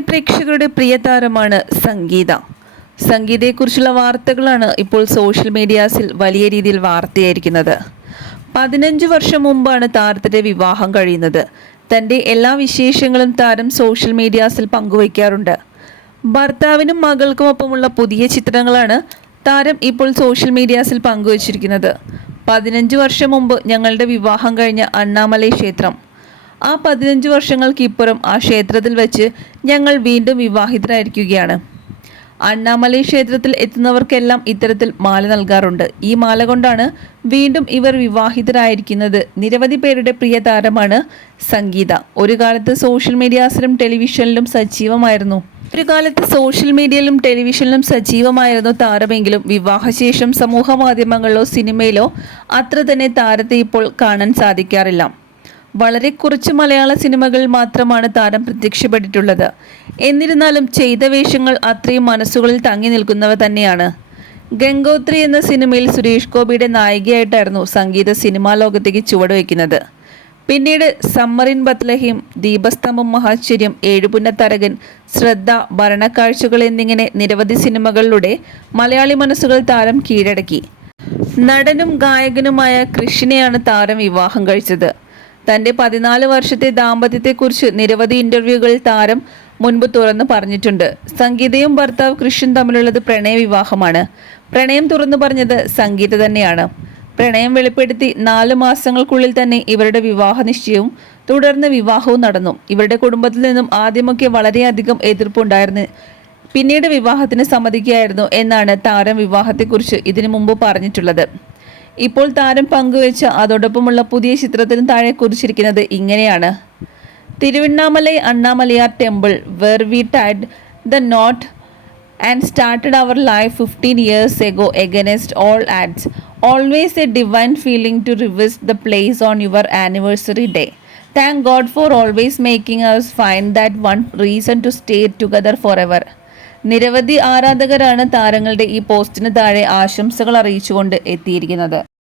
മലയാളി പ്രേക്ഷകരുടെ പ്രിയ താരമാണ് സംഗീത. സംഗീതയെക്കുറിച്ചുള്ള വാർത്തകളാണ് ഇപ്പോൾ സോഷ്യൽ മീഡിയാസിൽ വലിയ രീതിയിൽ വാർത്തയായിരിക്കുന്നത്. 15 വർഷം മുമ്പാണ് താരത്തിന്റെ വിവാഹം കഴിയുന്നത്. തന്റെ എല്ലാ വിശേഷങ്ങളും താരം സോഷ്യൽ മീഡിയാസിൽ പങ്കുവയ്ക്കാറുണ്ട്. ഭർത്താവിനും മകൾക്കുമൊപ്പമുള്ള പുതിയ ചിത്രങ്ങളാണ് താരം ഇപ്പോൾ സോഷ്യൽ മീഡിയാസിൽ പങ്കുവച്ചിരിക്കുന്നത്. 15 വർഷം മുമ്പ് ഞങ്ങളുടെ വിവാഹം കഴിഞ്ഞ അണ്ണാമലൈ ക്ഷേത്രം. ആ 15 വർഷങ്ങൾക്ക് ഇപ്പുറം ആ ക്ഷേത്രത്തിൽ വെച്ച് ഞങ്ങൾ വീണ്ടും വിവാഹിതരായിരിക്കുകയാണ്. അണ്ണാമലൈ ക്ഷേത്രത്തിൽ എത്തുന്നവർക്കെല്ലാം ഇത്തരത്തിൽ മാല നൽകാറുണ്ട്. ഈ മാല കൊണ്ടാണ് വീണ്ടും ഇവർ വിവാഹിതരായിരിക്കുന്നത്. നിരവധി പേരുടെ പ്രിയ താരമാണ് സംഗീത. ഒരു കാലത്ത് സോഷ്യൽ മീഡിയാസിലും ടെലിവിഷനിലും സജീവമായിരുന്നു താരമെങ്കിലും വിവാഹശേഷം സമൂഹ മാധ്യമങ്ങളിലോ സിനിമയിലോ അത്ര തന്നെ താരത്തെ ഇപ്പോൾ കാണാൻ സാധിക്കാറില്ല. വളരെ കുറച്ച് മലയാള സിനിമകളിൽ മാത്രമാണ് താരം പ്രത്യക്ഷപ്പെട്ടിട്ടുള്ളത്. എന്നിരുന്നാലും ചെയ്ത വേഷങ്ങൾ അത്രയും മനസ്സുകളിൽ തങ്ങി നിൽക്കുന്നവ തന്നെയാണ്. ഗംഗോത്രി എന്ന സിനിമയിൽ സുരേഷ് ഗോപിയുടെ നായികയായിട്ടായിരുന്നു സംഗീത സിനിമാ ലോകത്തേക്ക് ചുവടുവെക്കുന്നത്. പിന്നീട് സമ്മർ ഇൻ ബത്ലഹീം, ദീപസ്തംഭം മഹാശ്ചര്യം, ഏഴുപുന്നത്തരകൻ, ശ്രദ്ധ, ഭരണക്കാഴ്ചകൾ എന്നിങ്ങനെ നിരവധി സിനിമകളിലൂടെ മലയാളി മനസ്സുകൾ താരം കീഴടക്കി. നടനും ഗായകനുമായ കൃഷിനെയാണ് താരം വിവാഹം കഴിച്ചത്. തന്റെ 14 വർഷത്തെ ദാമ്പത്യത്തെക്കുറിച്ച് നിരവധി ഇന്റർവ്യൂകളിൽ താരം മുൻപ് തുറന്നു പറഞ്ഞിട്ടുണ്ട്. സംഗീതയും ഭർത്താവ് കൃഷ്ണൻ തമ്മിലുള്ളത് പ്രണയ വിവാഹമാണ്. പ്രണയം തുറന്നു പറഞ്ഞത് സംഗീത തന്നെയാണ്. പ്രണയം വെളിപ്പെടുത്തി 4 മാസങ്ങൾക്കുള്ളിൽ തന്നെ ഇവരുടെ വിവാഹ നിശ്ചയവും തുടർന്ന് വിവാഹവും നടന്നു. ഇവരുടെ കുടുംബത്തിൽ നിന്നും ആദ്യമൊക്കെ വളരെയധികം എതിർപ്പുണ്ടായിരുന്നു. പിന്നീട് വിവാഹത്തിന് സമ്മതിക്കുകയായിരുന്നു എന്നാണ് താരം വിവാഹത്തെക്കുറിച്ച് ഇതിനു മുമ്പ് പറഞ്ഞിട്ടുള്ളത്. ഇപ്പോൾ താരം പങ്കുവെച്ച അതോടൊപ്പമുള്ള പുതിയ ചിത്രത്തിന് താഴെ കുറിച്ചിരിക്കുന്നത് ഇങ്ങനെയാണ്: Tiruvannamalai Annamalaiyar temple where we tied the knot and started our life 15 years ago against all odds. Always a divine feeling to revisit the place on your anniversary day. Thank God for always making us find that one reason to stay together forever. നിരവധി ആരാധകരാണ് താരങ്ങളുടെ ഈ പോസ്റ്റിന് താഴെ ആശംസകൾ അറിയിച്ചുകൊണ്ട് എത്തിയിരിക്കുന്നത്.